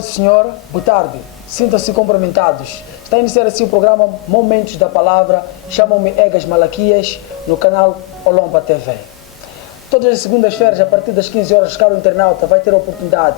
Paz do Senhor, boa tarde, sintam-se cumprimentados. Está a iniciar assim o programa Momentos da Palavra, chamam-me Egas Malaquias, no canal Olomba TV. Todas as segundas-feiras, a partir das 15 horas, caro internauta vai ter a oportunidade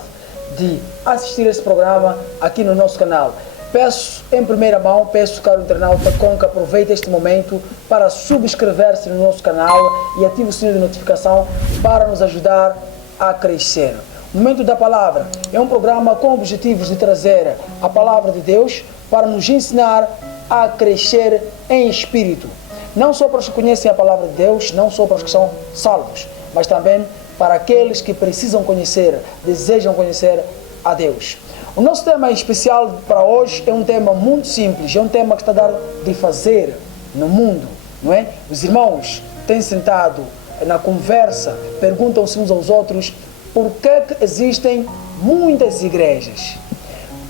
de assistir esse programa aqui no nosso canal. Peço em primeira mão, caro internauta, que aproveite este momento para subscrever-se no nosso canal e ative o sininho de notificação para nos ajudar a crescer. Momento da Palavra é um programa com objetivos de trazer a Palavra de Deus para nos ensinar a crescer em espírito. Não só para os que conhecem a Palavra de Deus, não só para os que são salvos, mas também para aqueles que precisam conhecer, desejam conhecer a Deus. O nosso tema em especial para hoje é um tema muito simples, é um tema que está a dar de fazer no mundo, não é? Os irmãos têm sentado na conversa, perguntam-se uns aos outros por que existem muitas igrejas.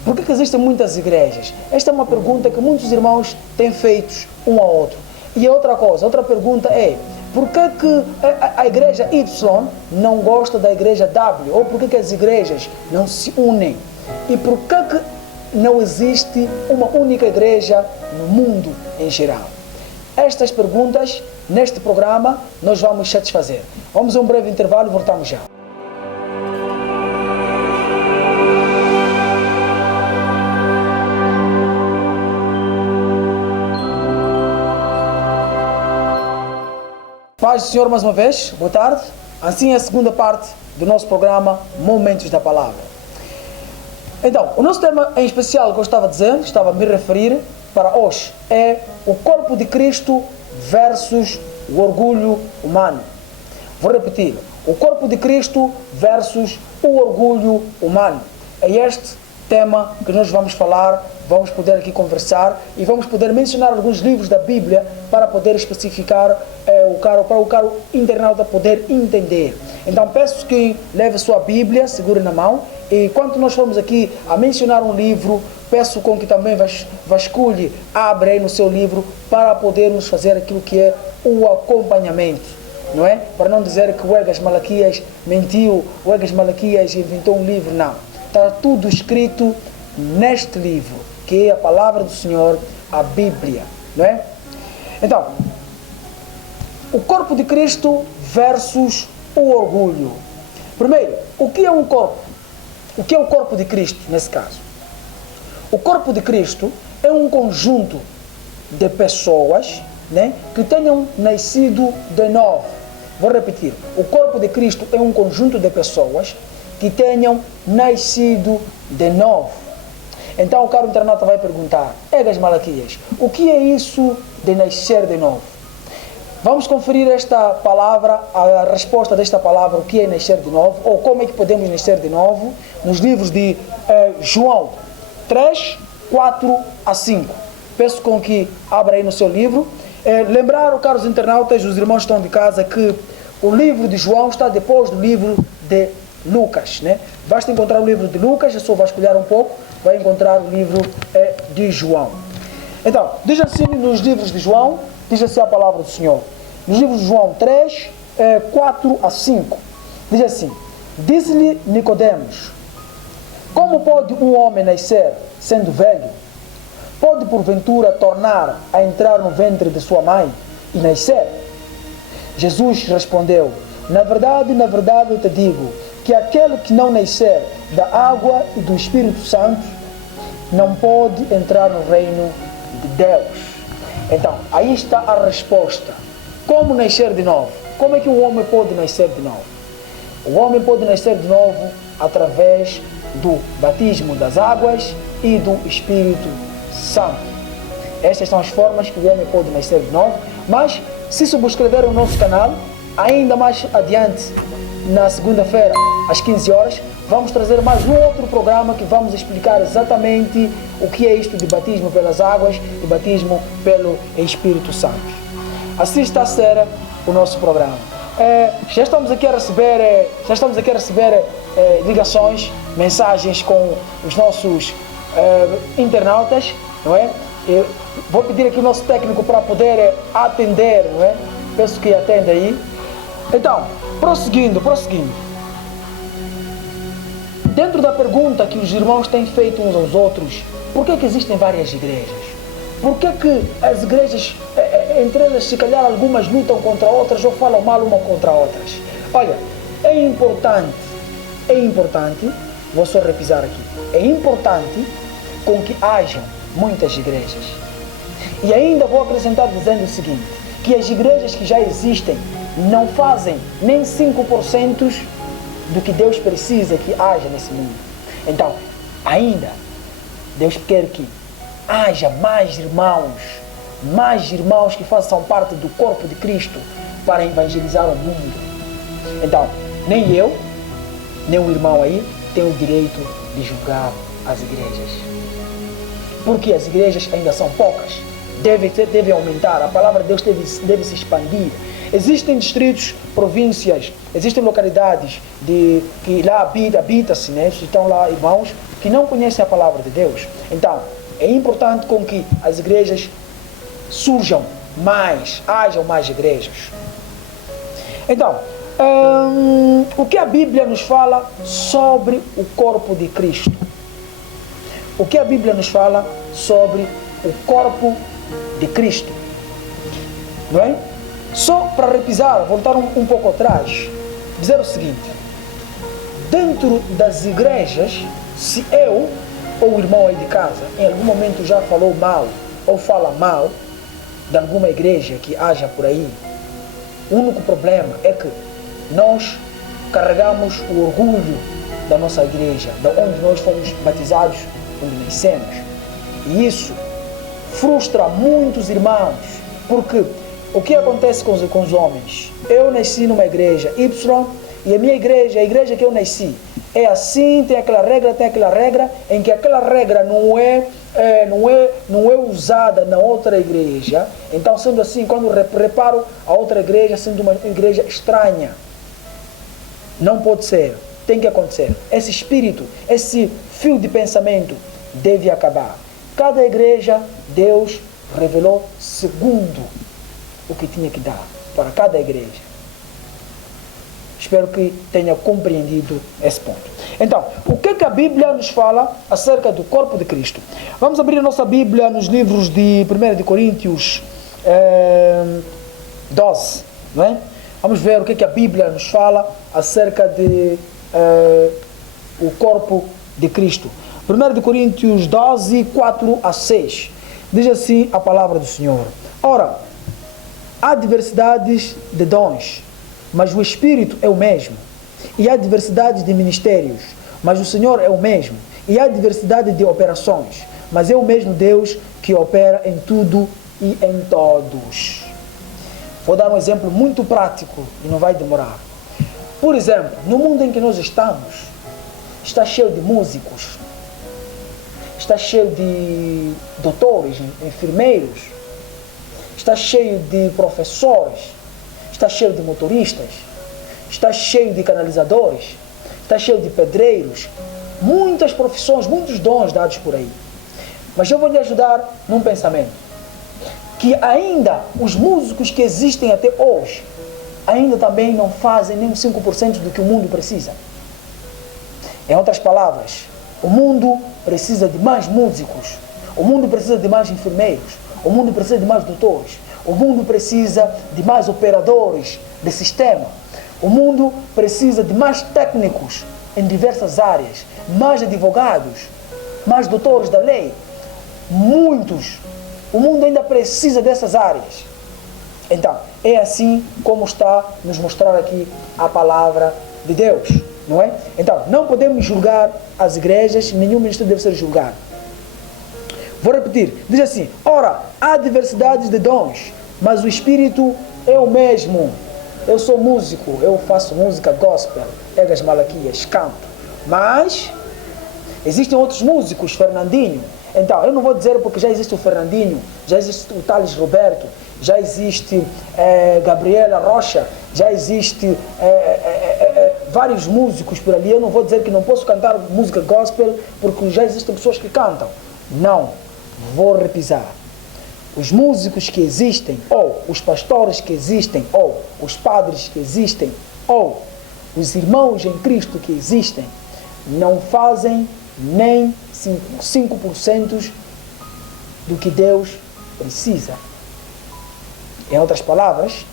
Por que existem muitas igrejas? Esta é uma pergunta que muitos irmãos têm feito um ao outro. E outra pergunta é, por que a igreja Y não gosta da igreja W? Ou por que as igrejas não se unem? E por que não existe uma única igreja no mundo em geral? Estas perguntas, neste programa, nós vamos satisfazer. Vamos a um breve intervalo e voltamos já. Paz do Senhor mais uma vez, boa tarde. Assim é a segunda parte do nosso programa Momentos da Palavra. Então, o nosso tema em especial que eu estava a me referir para hoje é o corpo de Cristo versus o orgulho humano. Vou repetir, o corpo de Cristo versus o orgulho humano. É este tema que nós vamos falar, vamos poder aqui conversar e vamos poder mencionar alguns livros da Bíblia para poder especificar para o caro internauta poder entender. Então peço que leve a sua Bíblia, segure na mão, e enquanto nós formos aqui a mencionar um livro, peço com que também vasculhe, abra aí no seu livro para podermos fazer aquilo que é o acompanhamento, não é? Para não dizer que o Egas Malaquias mentiu, o Egas Malaquias inventou um livro, não. Está tudo escrito neste livro, que é a Palavra do Senhor, a Bíblia, não é? Então, o corpo de Cristo versus o orgulho. Primeiro, o que é um corpo? O que é o corpo de Cristo, nesse caso? O corpo de Cristo é um conjunto de pessoas, né, que tenham nascido de novo. Vou repetir. O corpo de Cristo é um conjunto de pessoas que tenham nascido de novo. Então o caro internauta vai perguntar, Egas Malaquias, o que é isso de nascer de novo? Vamos conferir esta palavra, a resposta desta palavra, o que é nascer de novo, ou como é que podemos nascer de novo, nos livros de João 3, 4 a 5. Peço com que abra aí no seu livro. Lembrar, caros internautas, os irmãos que estão de casa, que o livro de João está depois do livro de Lucas, né? Basta encontrar o livro de Lucas, é só vasculhar um pouco, vai encontrar o livro de João. Então, diz assim nos livros de João, diz assim a palavra do Senhor. Nos livros de João 3, 4 a 5, diz assim, disse-lhe Nicodemos, como pode um homem nascer sendo velho? Pode porventura tornar a entrar no ventre de sua mãe e nascer? Jesus respondeu, na verdade eu te digo, que aquele que não nascer da água e do Espírito Santo não pode entrar no reino de Deus. Então, aí está a resposta. Como nascer de novo? Como é que o homem pode nascer de novo? O homem pode nascer de novo através do batismo das águas e do Espírito Santo. Estas são as formas que o homem pode nascer de novo. Mas, se subscrever o nosso canal, ainda mais adiante, na segunda-feira, às 15 horas, vamos trazer mais um outro programa que vamos explicar exatamente o que é isto de batismo pelas águas e batismo pelo Espírito Santo. Assim está a ser o nosso programa. Já estamos aqui a receber ligações, mensagens com os nossos internautas, não é? Eu vou pedir aqui o nosso técnico para poder atender, não é? Peço que atenda aí. Então, prosseguindo. dentro da pergunta que os irmãos têm feito uns aos outros, por que existem várias igrejas? Por que as igrejas, entre elas, se calhar algumas lutam contra outras ou falam mal uma contra outras? Olha, é importante, vou só repisar aqui, é importante com que hajam muitas igrejas. E ainda vou acrescentar dizendo o seguinte, que as igrejas que já existem não fazem nem 5% do que Deus precisa que haja nesse mundo. Então, ainda, Deus quer que haja mais irmãos que façam parte do corpo de Cristo para evangelizar o mundo. Então, nem eu, nem o irmão aí tem o direito de julgar as igrejas. Porque as igrejas ainda são poucas. Deve aumentar, a palavra de Deus deve se expandir. Existem distritos, províncias, existem localidades que lá habita-se, né? Estão lá irmãos que não conhecem a palavra de Deus. Então, é importante com que as igrejas surjam mais, hajam mais igrejas. Então, o que a Bíblia nos fala sobre o corpo de Cristo? O que a Bíblia nos fala sobre o corpo de Cristo? Não é? Só para repisar, voltar um pouco atrás, dizer o seguinte: dentro das igrejas, se eu ou o irmão aí de casa em algum momento já falou mal ou fala mal de alguma igreja que haja por aí, o único problema é que nós carregamos o orgulho da nossa igreja, de onde nós fomos batizados, onde nascemos. E isso frustra muitos irmãos, porque o que acontece com os homens? Eu nasci numa igreja Y e a minha igreja, a igreja que eu nasci, é assim, tem aquela regra, em que aquela regra não é usada na outra igreja. Então, sendo assim, quando reparo a outra igreja sendo uma igreja estranha, não pode ser, tem que acontecer. Esse espírito, esse fio de pensamento deve acabar. Cada igreja, Deus revelou segundo o que tinha que dar para cada igreja. Espero que tenha compreendido esse ponto. Então, o que a Bíblia nos fala acerca do corpo de Cristo? Vamos abrir a nossa Bíblia nos livros de 1 de Coríntios 12, não é? Vamos ver o que a Bíblia nos fala acerca de o corpo de Cristo. 1 de Coríntios 12, 4 a 6. Diz assim a palavra do Senhor: ora, há diversidades de dons, mas o Espírito é o mesmo. E há diversidade de ministérios, mas o Senhor é o mesmo. E há diversidade de operações, mas é o mesmo Deus que opera em tudo e em todos. Vou dar um exemplo muito prático e não vai demorar. Por exemplo, no mundo em que nós estamos, está cheio de músicos, está cheio de doutores, enfermeiros, está cheio de professores, está cheio de motoristas, está cheio de canalizadores, está cheio de pedreiros, muitas profissões, muitos dons dados por aí. Mas eu vou lhe ajudar num pensamento, que ainda os músicos que existem até hoje, ainda também não fazem nem 5% do que o mundo precisa. Em outras palavras, o mundo precisa de mais músicos, o mundo precisa de mais enfermeiros, o mundo precisa de mais doutores, o mundo precisa de mais operadores de sistema, o mundo precisa de mais técnicos em diversas áreas, mais advogados, mais doutores da lei, muitos. O mundo ainda precisa dessas áreas. Então, é assim como está a nos mostrar aqui a palavra de Deus, não é? Então, não podemos julgar as igrejas, nenhum ministro deve ser julgado. Vou repetir, diz assim: ora, há diversidades de dons, mas o Espírito é o mesmo. Eu sou músico, eu faço música gospel, pego as malaquias, canto. Mas existem outros músicos, Fernandinho. Então, eu não vou dizer porque já existe o Fernandinho, já existe o Thales Roberto, já existe Gabriela Rocha, já existe vários músicos por ali. Eu não vou dizer que não posso cantar música gospel porque já existem pessoas que cantam. Não, vou repisar. Os músicos que existem, ou os pastores que existem, ou os padres que existem, ou os irmãos em Cristo que existem, não fazem nem 5% do que Deus precisa. Em outras palavras,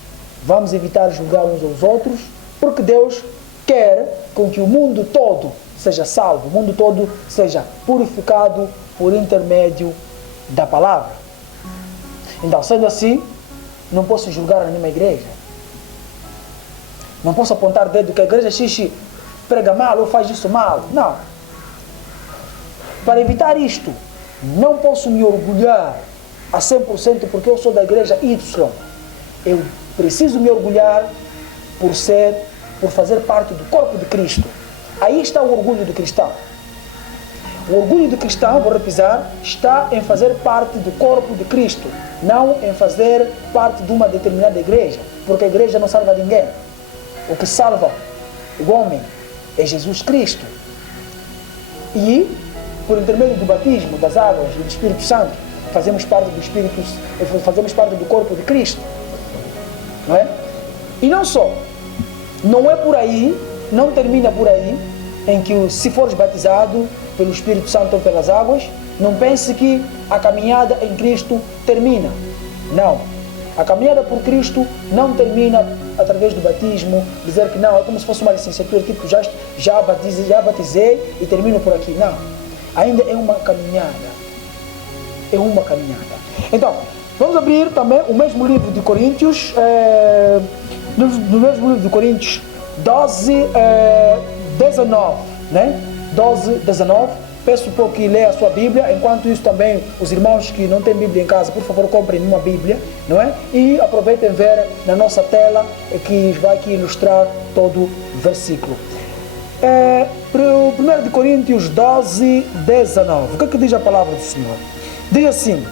vamos evitar julgar uns aos outros, porque Deus quer com que o mundo todo seja salvo, o mundo todo seja purificado por intermédio da palavra. Então, sendo assim, não posso julgar nenhuma igreja. Não posso apontar o dedo que a igreja X prega mal ou faz isso mal. Não. Para evitar isto, não posso me orgulhar a 100% porque eu sou da igreja Y. Eu preciso me orgulhar por fazer parte do corpo de Cristo. Aí está o orgulho do cristão. O orgulho do cristão, vou repisar, está em fazer parte do corpo de Cristo, não em fazer parte de uma determinada igreja, porque a igreja não salva ninguém. O que salva o homem é Jesus Cristo. E, por intermédio do batismo, das águas e do Espírito Santo, fazemos parte do corpo de Cristo. Não é? E não só. Não é por aí, não termina por aí, em que se fores batizado pelo Espírito Santo ou pelas águas, não pense que a caminhada em Cristo termina. Não. A caminhada por Cristo não termina através do batismo, dizer que não, é como se fosse uma licenciatura, tipo, já batizei e termino por aqui. Não. Ainda é uma caminhada. É uma caminhada. Então, vamos abrir também o mesmo livro de Coríntios, no mesmo livro de Coríntios 12, 19, né? 12, 19. Peço para que leia a sua Bíblia. Enquanto isso também, os irmãos que não têm Bíblia em casa, por favor, comprem uma Bíblia, não é? E aproveitem ver na nossa tela, que vai aqui ilustrar todo o versículo. 1 de Coríntios 12, 19. O que é que diz a palavra do Senhor? Diz assim: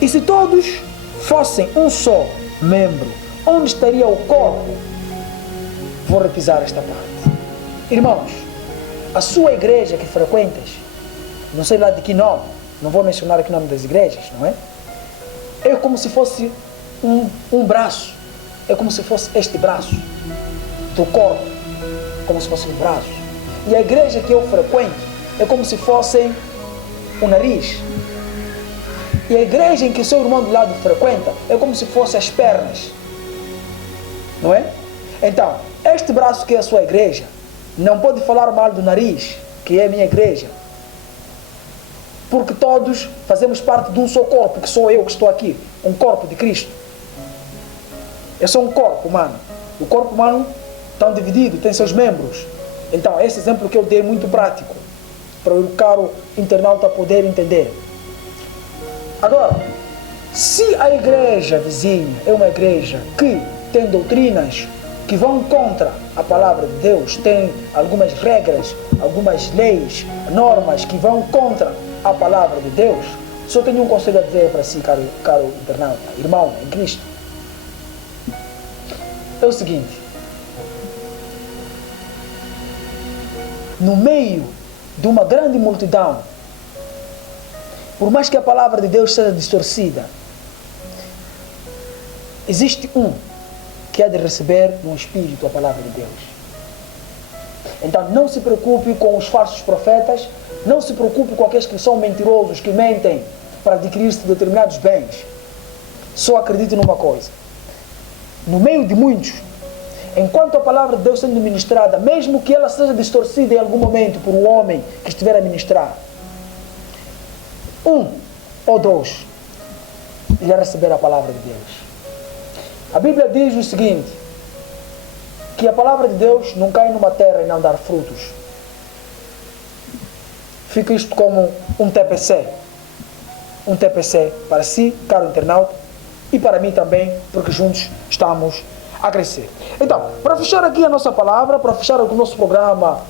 e se todos fossem um só membro, onde estaria o corpo? Vou repisar esta parte. Irmãos, a sua igreja que frequentas, não sei lá de que nome, não vou mencionar aqui o nome das igrejas, não é? É como se fosse um braço, é como se fosse este braço do corpo, como se fosse um braço. E a igreja que eu frequento é como se fosse o nariz. E a igreja em que o seu irmão do lado frequenta é como se fosse as pernas, não é? Então, este braço que é a sua igreja não pode falar mal do nariz, que é a minha igreja, porque todos fazemos parte de um só corpo, que sou eu que estou aqui, um corpo de Cristo. Eu sou um corpo humano. O corpo humano está dividido, tem seus membros. Então, esse exemplo que eu dei é muito prático, para o caro internauta poder entender. Agora, se a igreja vizinha é uma igreja que tem doutrinas que vão contra a palavra de Deus, tem algumas regras, algumas leis, normas que vão contra a palavra de Deus, só tenho um conselho a dizer para si, caro internauta, irmão em Cristo. É o seguinte: no meio de uma grande multidão, por mais que a palavra de Deus seja distorcida, existe um que há de receber no Espírito a palavra de Deus. Então não se preocupe com os falsos profetas, não se preocupe com aqueles que são mentirosos, que mentem para adquirir-se determinados bens. Só acredite numa coisa: no meio de muitos, enquanto a palavra de Deus sendo ministrada, mesmo que ela seja distorcida em algum momento por um homem que estiver a ministrar, um ou dois irá receber a palavra de Deus. A Bíblia diz o seguinte, que a palavra de Deus não cai numa terra e não dar frutos. Fica isto como um TPC. Um TPC para si, caro internauta, e para mim também, porque juntos estamos a crescer. Então, para fechar aqui a nossa palavra, para fechar o nosso programa,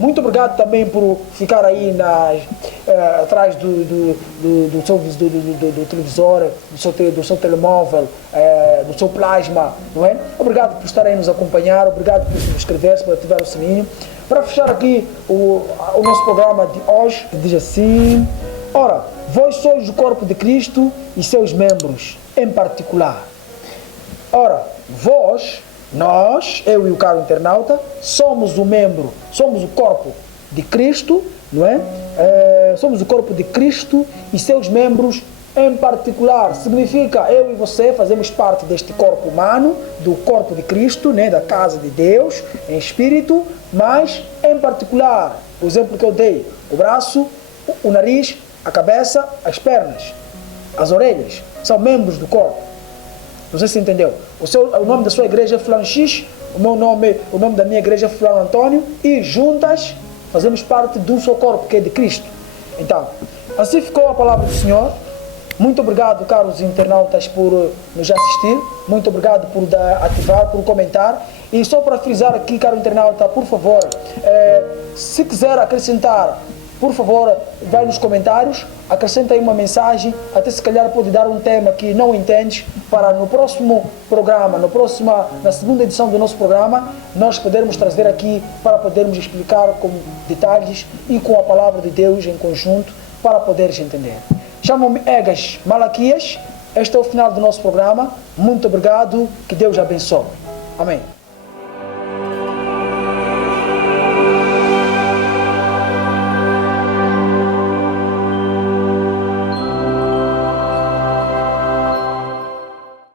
muito obrigado também por ficar aí atrás do televisor, do seu telemóvel, do seu plasma, não é? Obrigado por estar aí nos acompanhar, obrigado por se inscrever-se, por ativar o sininho. Para fechar aqui o nosso programa de hoje, que diz assim: ora, vós sois o corpo de Cristo e seus membros em particular. Ora, vós Nós, eu e o caro internauta, somos o membro, somos o corpo de Cristo, não é? Somos o corpo de Cristo e seus membros em particular. Significa, eu e você fazemos parte deste corpo humano, do corpo de Cristo, né? Da casa de Deus, em espírito, mas em particular, o exemplo que eu dei, o braço, o nariz, a cabeça, as pernas, as orelhas, são membros do corpo. Não sei se entendeu. O nome da sua igreja é Fulano X, o nome da minha igreja é Fulano Antônio, e juntas fazemos parte do seu corpo, que é de Cristo. Então, assim ficou a palavra do Senhor. Muito obrigado, caros internautas, por nos assistir. Muito obrigado por ativar, por comentar. E só para frisar aqui, caro internauta, por favor, se quiser acrescentar, por favor, vai nos comentários, acrescenta aí uma mensagem, até se calhar pode dar um tema que não entende, para no próximo programa, na segunda edição do nosso programa, nós podermos trazer aqui para podermos explicar com detalhes e com a palavra de Deus em conjunto, para poderes entender. Chamo-me Egas Malaquias, este é o final do nosso programa. Muito obrigado, que Deus abençoe. Amém.